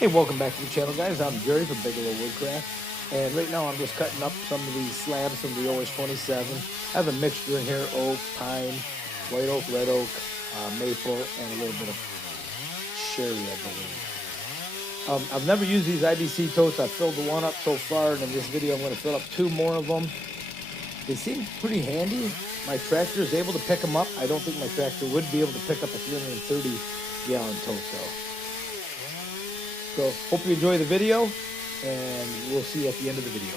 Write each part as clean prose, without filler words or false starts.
Hey, welcome back to the channel, guys. I'm Jerry from Bigelow Woodcraft, and right now I'm just cutting up some of these slabs from the OS27. I have a mixture in here: oak, pine, white oak, red oak, maple, and a little bit of cherry, I believe. I've never used these IBC totes. I've filled the one up so far, and in this video I'm going to fill up two more of them. They seem pretty handy. My tractor is able to pick them up. I don't think my tractor would be able to pick up a 330-gallon tote, though. So hope you enjoy the video, and we'll see you at the end of the video.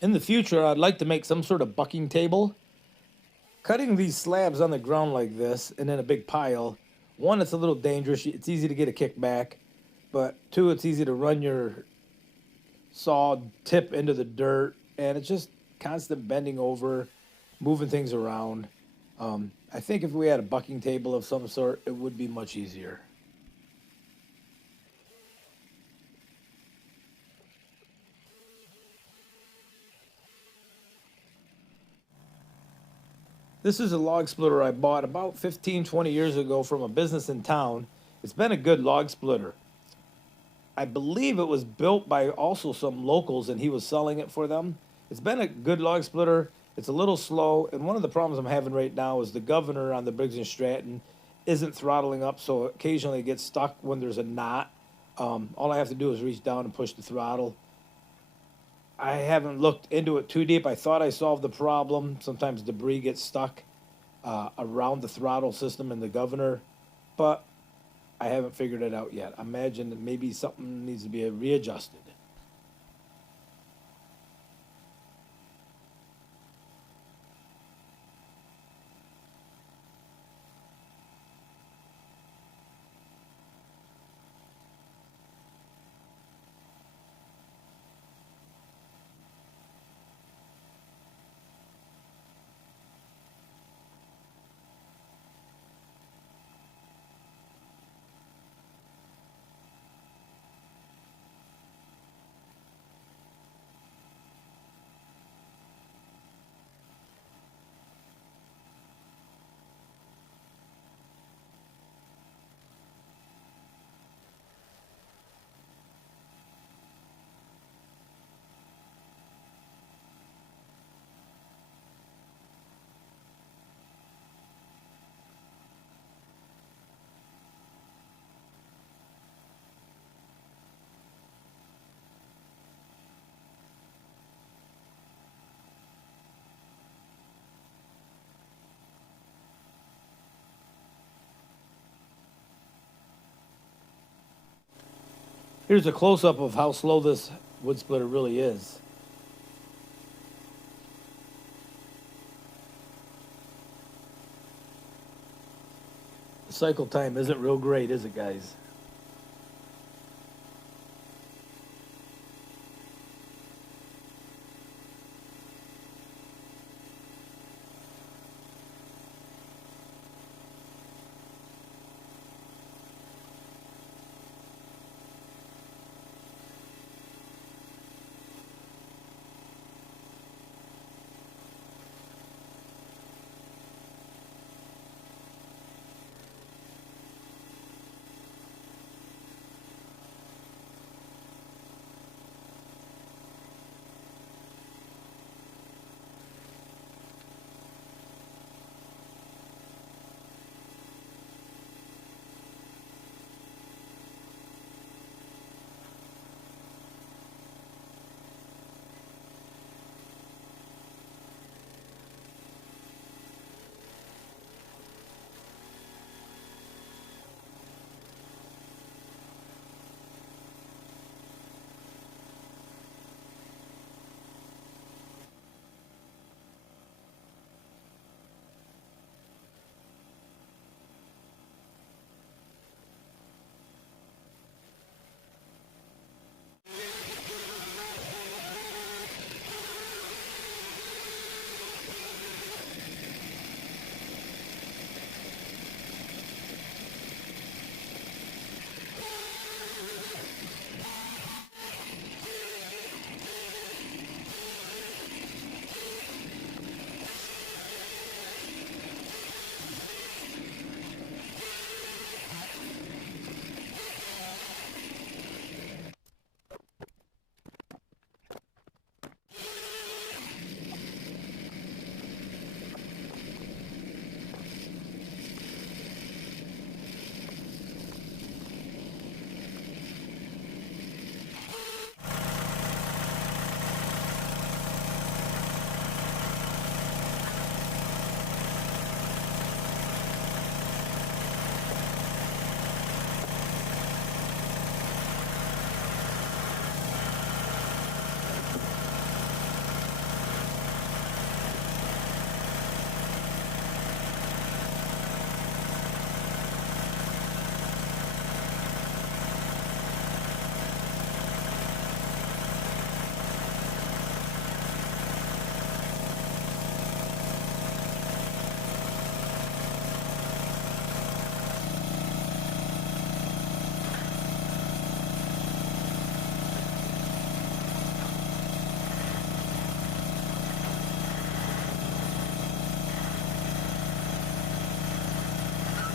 In the future, I'd like to make some sort of bucking table. Cutting these slabs on the ground like this and in a big pile, one, it's a little dangerous. It's easy to get a kickback, but two, it's easy to run your saw tip into the dirt, and it's just constant bending over, moving things around. I think if we had a bucking table of some sort, it would be much easier. This is a log splitter I bought about 15, 20 years ago from a business in town. It's been a good log splitter. I believe it was built by also some locals and he was selling it for them. It's been a good log splitter. It's a little slow, and one of the problems I'm having right now is the governor on the Briggs and Stratton isn't throttling up, so occasionally it gets stuck when there's a knot. All I have to do is reach down and push the throttle. I haven't looked into it too deep. I thought I solved the problem. Sometimes debris gets stuck around the throttle system and the governor, but I haven't figured it out yet. I imagine that maybe something needs to be readjusted. Here's a close-up of how slow this wood splitter really is. The cycle time isn't real great, is it, guys?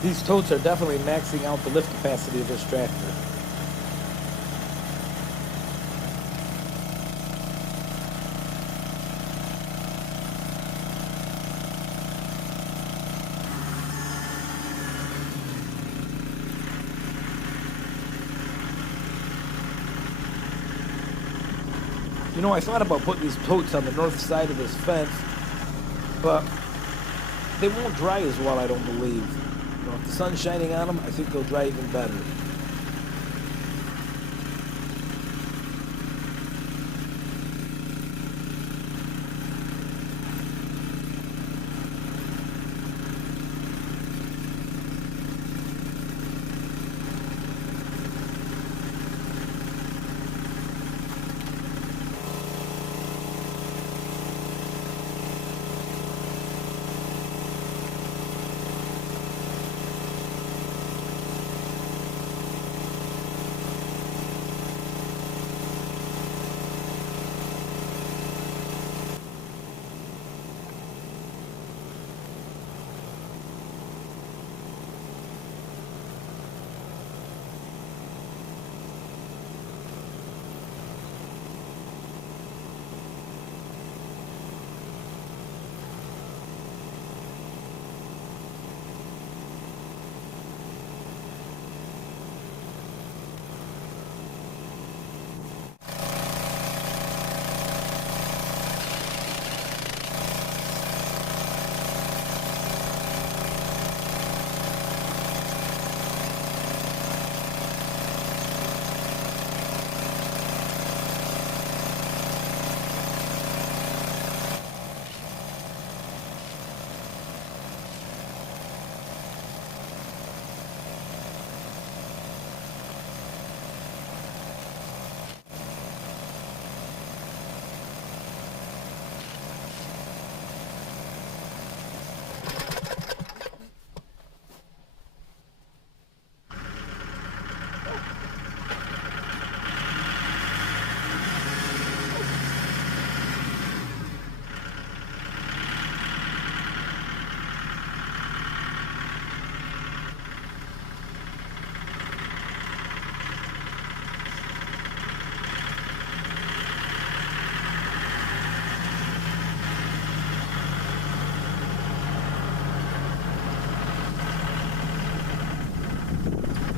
These totes are definitely maxing out the lift capacity of this tractor. You know, I thought about putting these totes on the north side of this fence, but they won't dry as well, I don't believe. You know, if the sun's shining on them, I think they'll dry even better.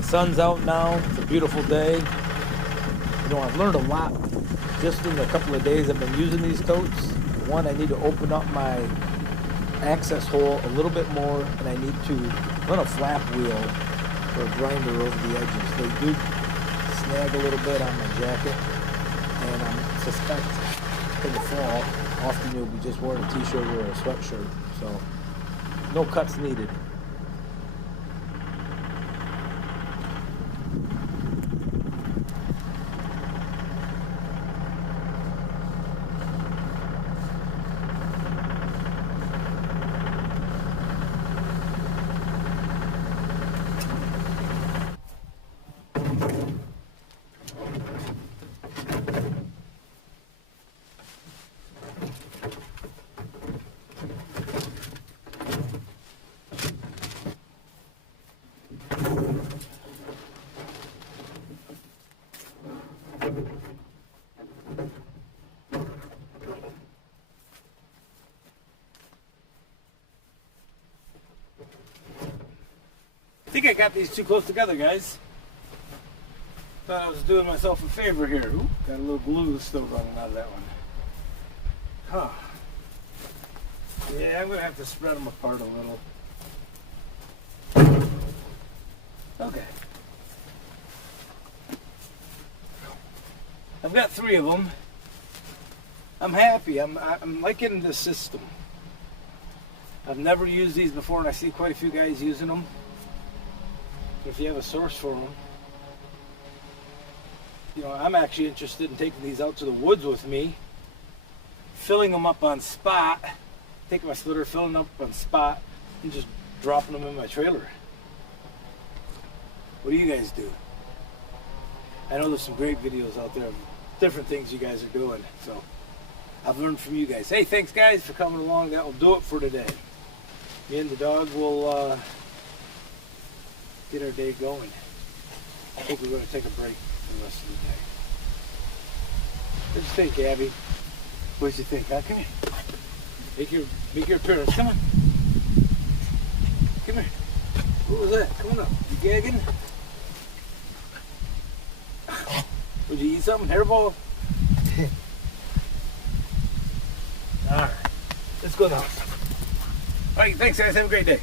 Sun's out now. It's a beautiful day. You know, I've learned a lot just in the couple of days I've been using these totes. One, I need to open up my access hole a little bit more, and I need to run a flap wheel or a grinder over the edges. They do snag a little bit on my jacket, and I suspect in the fall, often you'll be just wearing a t-shirt or a sweatshirt, so no cuts needed. I think I got these too close together, guys. Thought I was doing myself a favor here. Ooh, got a little glue still running out of that one. Huh. Yeah, I'm gonna have to spread them apart a little. Okay. I've got 3 of them. I'm happy. I'm liking this system. I've never used these before, and I see quite a few guys using them. If you have a source for them, you know, I'm actually interested in taking these out to the woods with me, filling them up on spot, taking my splitter, filling them up on spot, and just dropping them in my trailer. What do you guys do? I know there's some great videos out there of different things you guys are doing, so I've learned from you guys. Hey, thanks guys for coming along. That will do it for today. Me and the dog will get our day going. I think we're going to take a break for the rest of the day. What do you think, Abby? What do you think? Huh? Come here. Make your appearance. Come on. Come here. What was that? Come on up. You gagging? Would you eat something? Hairball? Alright. Let's go now. Alright, thanks guys. Have a great day.